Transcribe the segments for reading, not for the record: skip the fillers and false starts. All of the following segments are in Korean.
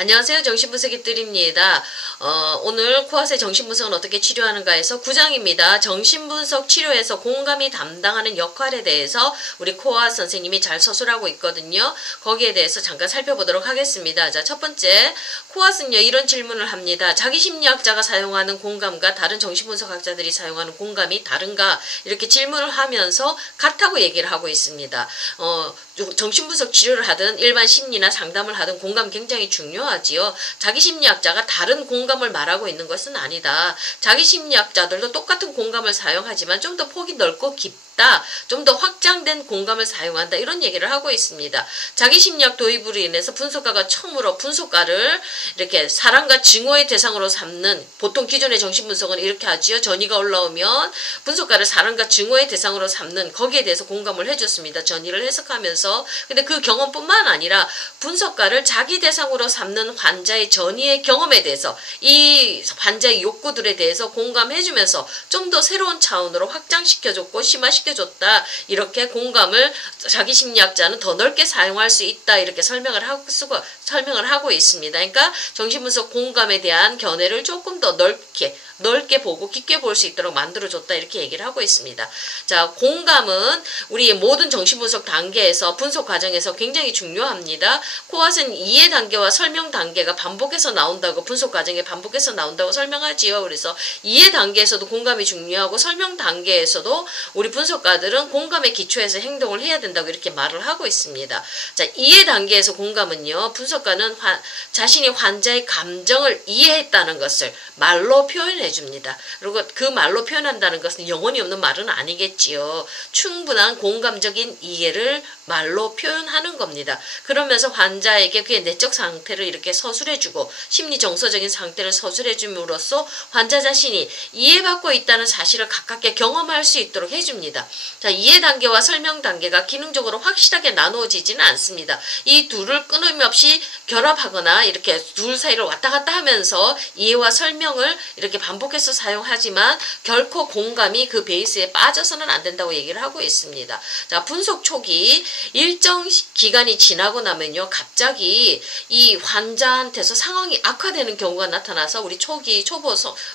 안녕하세요. 정신분석이들입니다. 오늘 코아스의 정신분석은 어떻게 치료하는가 해서 9장입니다. 정신분석 치료에서 공감이 담당하는 역할에 대해서 우리 코아스 선생님이 잘 서술하고 있거든요. 거기에 대해서 잠깐 살펴보도록 하겠습니다. 자, 첫 번째, 코아스는요, 이런 질문을 합니다. 자기심리학자가 사용하는 공감과 다른 정신분석학자들이 사용하는 공감이 다른가? 이렇게 질문을 하면서 같다고 얘기를 하고 있습니다. 정신분석 치료를 하든 일반 심리나 상담을 하든 공감 굉장히 중요하지요. 자기심리학자가 다른 공감을 말하고 있는 것은 아니다. 자기심리학자들도 똑같은 공감을 사용하지만 좀 더 폭이 넓고 깊다. 좀 더 확장된 공감을 사용한다. 이런 얘기를 하고 있습니다. 자기심리학 도입으로 인해서 분석가가 처음으로 분석가를 이렇게 사랑과 증오의 대상으로 삼는, 보통 기존의 정신분석은 이렇게 하지요. 전이가 올라오면 분석가를 사랑과 증오의 대상으로 삼는, 거기에 대해서 공감을 해줬습니다. 전이를 해석하면서. 근데 그 경험뿐만 아니라 분석가를 자기 대상으로 삼는 환자의 전이의 경험에 대해서, 이 환자의 욕구들에 대해서 공감해주면서 좀 더 새로운 차원으로 확장시켜줬고 심화시켜줬다. 이렇게 공감을 자기심리학자는 더 넓게 사용할 수 있다. 이렇게 설명을 하고 있습니다. 그러니까 정신분석 공감에 대한 견해를 조금 더 넓게 보고 깊게 볼 수 있도록 만들어줬다. 이렇게 얘기를 하고 있습니다. 자, 공감은 우리 모든 정신분석 단계에서, 분석 과정에서 굉장히 중요합니다. 코아스는 이해 단계와 설명 단계가 반복해서 나온다고, 분석 과정에 반복해서 나온다고 설명하지요. 그래서 이해 단계에서도 공감이 중요하고 설명 단계에서도 우리 분석가들은 공감에 기초해서 행동을 해야 된다고 이렇게 말을 하고 있습니다. 자, 이해 단계에서 공감은요, 분석가는 자신이 환자의 감정을 이해했다는 것을 말로 표현해 줍니다. 그리고 그 말로 표현한다는 것은 영혼이 없는 말은 아니겠지요. 충분한 공감적인 이해를 말로 표현하는 겁니다. 그러면서 환자에게 그의 내적 상태를 이렇게 서술해주고 심리 정서적인 상태를 서술해줌으로써 환자 자신이 이해받고 있다는 사실을 가깝게 경험할 수 있도록 해줍니다. 자, 이해 단계와 설명 단계가 기능적으로 확실하게 나누어지지는 않습니다. 이 둘을 끊임없이 결합하거나 이렇게 둘 사이를 왔다 갔다 하면서 이해와 설명을 이렇게 반복해서 사용하지만 결코 공감이 그 베이스에 빠져서는 안 된다고 얘기를 하고 있습니다. 자, 분석 초기 일정 기간이 지나고 나면요, 갑자기 이 환자한테서 상황이 악화되는 경우가 나타나서 우리 초보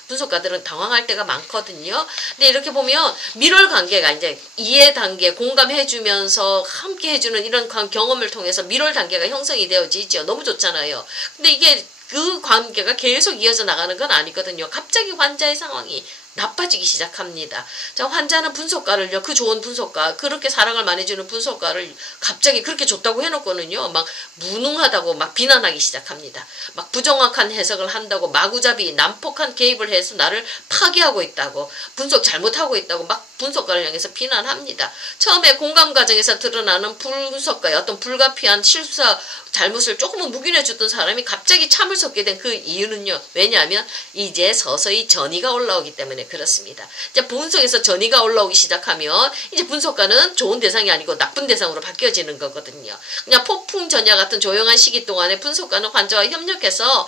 분석가들은 당황할 때가 많거든요. 근데 이렇게 보면 밀월 관계가 이제 이해 단계, 공감해주면서 함께 해주는 이런 경험을 통해서 밀월 단계가 형성이 되어지죠. 너무 좋잖아요. 근데 이게 그 관계가 계속 이어져 나가는 건 아니거든요. 갑자기 환자의 상황이 나빠지기 시작합니다. 자, 환자는 분석가를요, 그 좋은 분석가, 그렇게 사랑을 많이 해주는 분석가를 갑자기 그렇게 좋다고 해놓고는요, 막 무능하다고 막 비난하기 시작합니다. 막 부정확한 해석을 한다고, 마구잡이 난폭한 개입을 해서 나를 파괴하고 있다고, 분석 잘못하고 있다고 막 분석가를 향해서 비난합니다. 처음에 공감 과정에서 드러나는 분석가의 어떤 불가피한 실수와 잘못을 조금은 묵인해주던 사람이 갑자기 참을 섞게 된 그 이유는요, 왜냐하면 이제 서서히 전이가 올라오기 때문에 그렇습니다. 이제 분석에서 전이가 올라오기 시작하면 이제 분석가는 좋은 대상이 아니고 나쁜 대상으로 바뀌어지는 거거든요. 그냥 폭풍 전야 같은 조용한 시기 동안에 분석가는 환자와 협력해서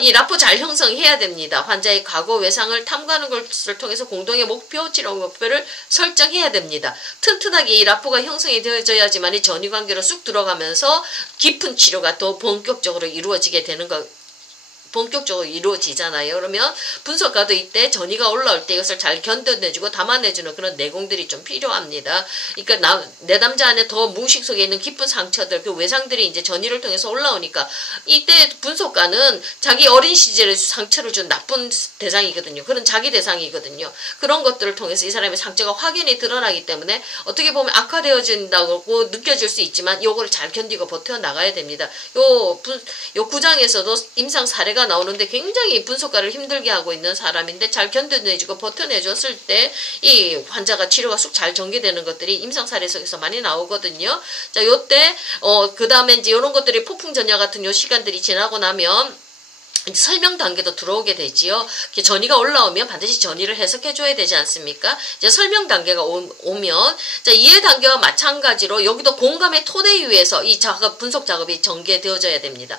이 라포 잘 형성해야 됩니다. 환자의 과거 외상을 탐구하는 것을 통해서 공동의 목표, 치료 목표를 설정해야 됩니다. 튼튼하게 이 라포가 형성이 되어져야지만 이 전이 관계로 쑥 들어가면서 깊은 치료가 더 본격적으로 이루어지잖아요. 그러면 분석가도 이때 전이가 올라올 때 이것을 잘 견뎌내주고 담아내주는 그런 내공들이 좀 필요합니다. 그러니까 내 남자 안에 더 무의식 속에 있는 깊은 상처들, 그 외상들이 이제 전이를 통해서 올라오니까 이때 분석가는 자기 어린 시절에 상처를 준 나쁜 대상이거든요. 그런 자기 대상이거든요. 그런 것들을 통해서 이 사람의 상처가 확연히 드러나기 때문에 어떻게 보면 악화되어진다고 느껴질 수 있지만 요거를 잘 견디고 버텨나가야 됩니다. 요 9장에서도 임상 사례가 나오는데 굉장히 분석가를 힘들게 하고 있는 사람인데 잘 견뎌내주고 버텨내줬을 때 이 환자가 치료가 쑥 잘 전개되는 것들이 임상 사례 속에서 많이 나오거든요. 자, 요때 그 다음에 이제 이런 것들이 폭풍전야 같은 요 시간들이 지나고 나면 이제 설명 단계도 들어오게 되지요. 전이가 올라오면 반드시 전이를 해석해줘야 되지 않습니까? 이제 설명 단계가 오면, 자, 이해 단계와 마찬가지로 여기도 공감의 토대 위에서 이 분석 작업이 전개되어져야 됩니다.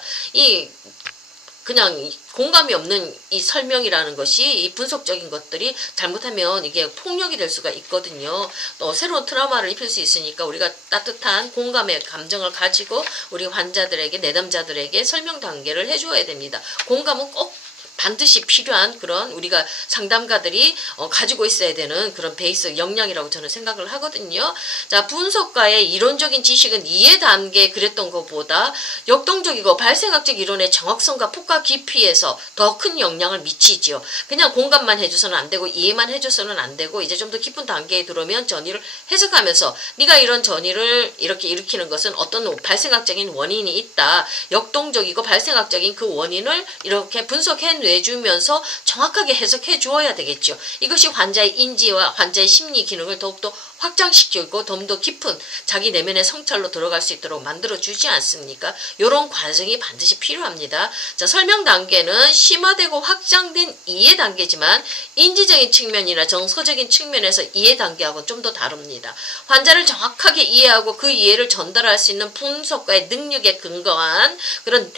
그냥 공감이 없는 이 설명이라는 것이 이 분석적인 것들이 잘못하면 이게 폭력이 될 수가 있거든요. 또 새로운 트라우마를 입힐 수 있으니까 우리가 따뜻한 공감의 감정을 가지고 우리 환자들에게 내담자들에게 설명 단계를 해줘야 됩니다. 공감은 꼭 반드시 필요한 그런 우리가 상담가들이 가지고 있어야 되는 그런 베이스 역량이라고 저는 생각을 하거든요. 자, 분석가의 이론적인 지식은 이해 단계에 그랬던 것보다 역동적이고 발생학적 이론의 정확성과 폭과 깊이에서 더 큰 영향을 미치지요. 그냥 공감만 해줘서는 안 되고 이해만 해줘서는 안 되고 이제 좀 더 깊은 단계에 들어오면 전이를 해석하면서 네가 이런 전이를 이렇게 일으키는 것은 어떤 발생학적인 원인이 있다. 역동적이고 발생학적인 그 원인을 이렇게 분석해 내주면서 정확하게 해석해 주어야 되겠죠. 이것이 환자의 인지와 환자의 심리 기능을 더욱더 확장시키고 좀 더 깊은 자기 내면의 성찰로 들어갈 수 있도록 만들어주지 않습니까? 이런 과정이 반드시 필요합니다. 자, 설명 단계는 심화되고 확장된 이해 단계지만 인지적인 측면이나 정서적인 측면에서 이해 단계하고는 좀 더 다릅니다. 환자를 정확하게 이해하고 그 이해를 전달할 수 있는 분석가의 능력에 근거한 그런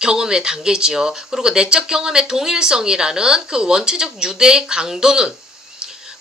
경험의 단계지요. 그리고 내적 경험의 동일성이라는 그 원체적 유대의 강도는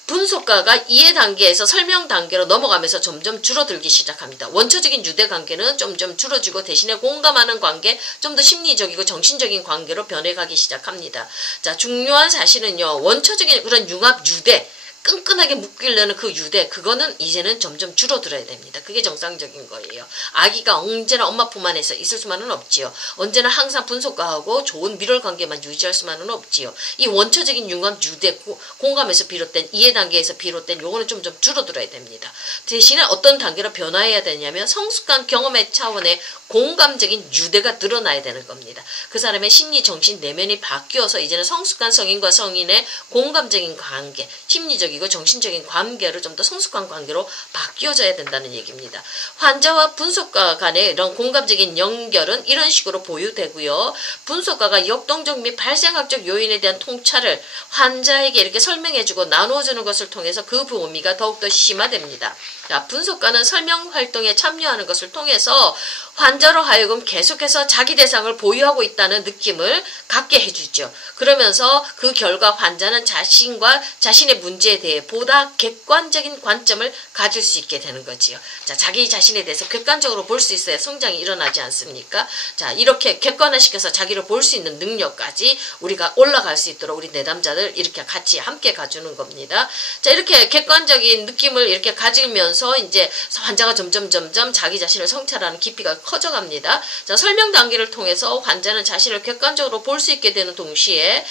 분석가가 이해 단계에서 설명 단계로 넘어가면서 점점 줄어들기 시작합니다. 원초적인 유대 관계는 점점 줄어지고 대신에 공감하는 관계, 좀 더 심리적이고 정신적인 관계로 변해가기 시작합니다. 자, 중요한 사실은요. 원초적인 그런 융합 유대, 끈끈하게 묶이려는 그 유대, 그거는 이제는 점점 줄어들어야 됩니다. 그게 정상적인 거예요. 아기가 언제나 엄마 품 안에서 있을 수만은 없지요. 언제나 항상 분석가하고 좋은 밀월 관계만 유지할 수만은 없지요. 이 원초적인 융합 유대, 공감에서 비롯된 이해 단계에서 비롯된 요거는 좀 줄어들어야 됩니다. 대신에 어떤 단계로 변화해야 되냐면 성숙한 경험의 차원의 공감적인 유대가 늘어나야 되는 겁니다. 그 사람의 심리, 정신, 내면이 바뀌어서 이제는 성숙한 성인과 성인의 공감적인 관계, 심리적이고 정신적인 관계를 좀 더 성숙한 관계로 바뀌어져야 된다는 얘기입니다. 환자와 분석가 간의 이런 공감적인 연결은 이런 식으로 보유되고요. 분석가가 역동적 및 발생학적 요인에 대한 통찰을 환자에게 이렇게 설명해주고 나누어주는 것을 통해서 그 범위가 더욱더 심화됩니다. 자, 분석가는 설명 활동에 참여하는 것을 통해서 환자로 하여금 계속해서 자기 대상을 보유하고 있다는 느낌을 갖게 해주죠. 그러면서 그 결과 환자는 자신과 자신의 문제에 대해 보다 객관적인 관점을 가질 수 있게 되는 거지요. 자, 자기 자신에 대해서 객관적으로 볼 수 있어야 성장이 일어나지 않습니까? 자, 이렇게 객관화시켜서 자기를 볼 수 있는 능력까지 우리가 올라갈 수 있도록 우리 내담자들 이렇게 같이 함께 가주는 겁니다. 자, 이렇게 객관적인 느낌을 이렇게 가지면서 이제 환자가 점점 자기 자신을 성찰하는 깊이가 커져갑니다. 자, 설명 단계를 통해서 환자는 자신을 객관적으로 볼 수 있게 되는 동시에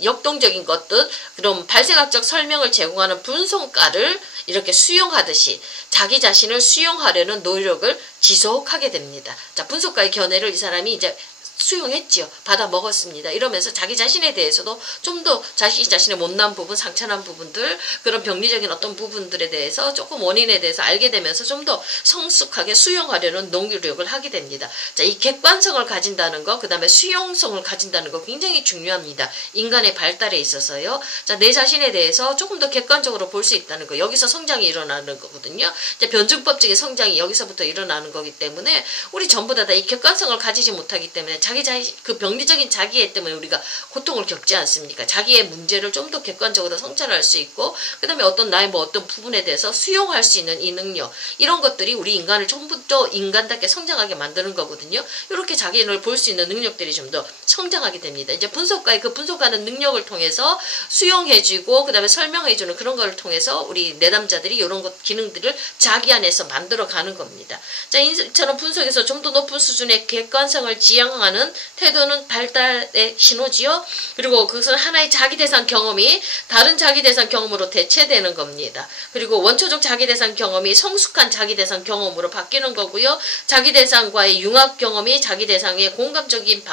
역동적인 것들, 그런 발생학적 설명을 제공하는 분석가를 이렇게 수용하듯이 자기 자신을 수용하려는 노력을 지속하게 됩니다. 자, 분석가의 견해를 이 사람이 이제 수용했지요. 받아 먹었습니다. 이러면서 자기 자신에 대해서도 좀 더 자신의 못난 부분, 상처난 부분들, 그런 병리적인 어떤 부분들에 대해서 조금 원인에 대해서 알게 되면서 좀 더 성숙하게 수용하려는 노력을 하게 됩니다. 자, 이 객관성을 가진다는 거, 그 다음에 수용성을 가진다는 거 굉장히 중요합니다. 인간의 발달에 있어서요. 자, 내 자신에 대해서 조금 더 객관적으로 볼 수 있다는 거, 여기서 성장이 일어나는 거거든요. 이제 변증법적인 성장이 여기서부터 일어나는 거기 때문에 우리 전부 다 이 객관성을 가지지 못하기 때문에 자기 자신, 그 병리적인 자기애 때문에 우리가 고통을 겪지 않습니까? 자기의 문제를 좀 더 객관적으로 성찰할 수 있고, 그 다음에 어떤 나의 어떤 부분에 대해서 수용할 수 있는 이 능력, 이런 것들이 우리 인간을 전부 더 인간답게 성장하게 만드는 거거든요. 이렇게 자기를 볼 수 있는 능력들이 좀 더 성장하게 됩니다. 이제 분석가의 그 분석하는 능력을 통해서 수용해주고, 그 다음에 설명해주는 그런 걸 통해서 우리 내담자들이 이런 것, 기능들을 자기 안에서 만들어가는 겁니다. 자, 이처럼 분석에서 좀 더 높은 수준의 객관성을 지향하는 태도는 발달의 신호지요. 그리고 그것은 하나의 자기 대상 경험이 다른 자기 대상 경험으로 대체되는 겁니다. 그리고 원초적 자기 대상 경험이 성숙한 자기 대상 경험으로 바뀌는 거고요. 자기 대상과의 융합 경험이 자기 대상의 공감적인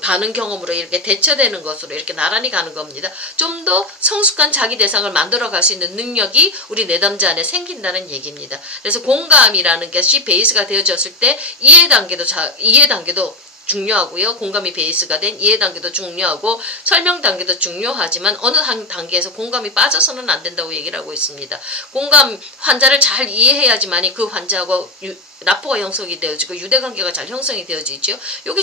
반응 경험으로 이렇게 대체되는 것으로 이렇게 나란히 가는 겁니다. 좀 더 성숙한 자기 대상을 만들어 갈 수 있는 능력이 우리 내담자 안에 생긴다는 얘기입니다. 그래서 공감이라는 것이 베이스가 되어졌을 때 이해 단계도 중요하고요. 공감이 베이스가 된 이해 단계도 중요하고 설명 단계도 중요하지만 어느 한 단계에서 공감이 빠져서는 안 된다고 얘기를 하고 있습니다. 환자를 잘 이해해야지만이 그 환자하고 납포가 형성이 되어지고 유대관계가 잘 형성이 되어지죠. 요게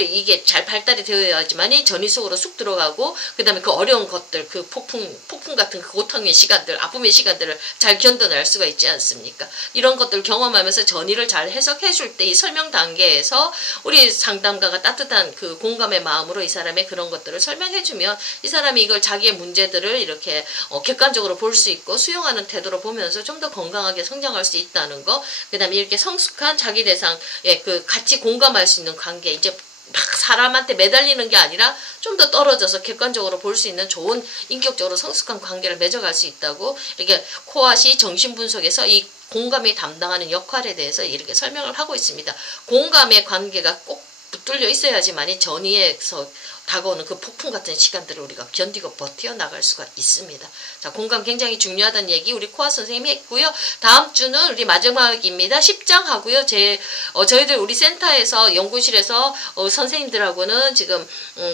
이게 잘 발달이 되어야지만이 전이 속으로 쑥 들어가고, 그 다음에 그 어려운 것들, 그 폭풍 같은 그 고통의 시간들, 아픔의 시간들을 잘 견뎌낼 수가 있지 않습니까? 이런 것들 경험하면서 전이를 잘 해석해 줄 때 이 설명 단계에서 우리 상담가가 따뜻한 그 공감의 마음으로 이 사람의 그런 것들을 설명해 주면 이 사람이 이걸 자기의 문제들을 이렇게 객관적으로 볼 수 있고 수용하는 태도로 보면서 좀 더 건강하게 성장할 수 있다는 거. 그 다음에 이렇게 성숙한 자기 대상, 그 같이 공감할 수 있는 관계, 이제 막 사람한테 매달리는 게 아니라 좀 더 떨어져서 객관적으로 볼 수 있는 좋은 인격적으로 성숙한 관계를 맺어갈 수 있다고, 이렇게 코앗이 정신분석에서 이 공감이 담당하는 역할에 대해서 이렇게 설명을 하고 있습니다. 공감의 관계가 꼭 붙들려 있어야지만이 전이에서 다가오는 그 폭풍 같은 시간들을 우리가 견디고 버텨 나갈 수가 있습니다. 자, 공감 굉장히 중요하다는 얘기 우리 코앗 선생님이 했고요. 다음 주는 우리 마지막입니다. 10장 하고요. 저희들 우리 센터에서 연구실에서 선생님들하고는 지금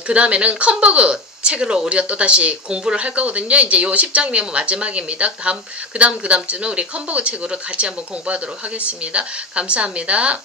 그 다음에는 컴버그 책으로 우리가 또다시 공부를 할 거거든요. 이제 요 10장이면 마지막입니다. 그 다음 주는 우리 컴버그 책으로 같이 한번 공부하도록 하겠습니다. 감사합니다.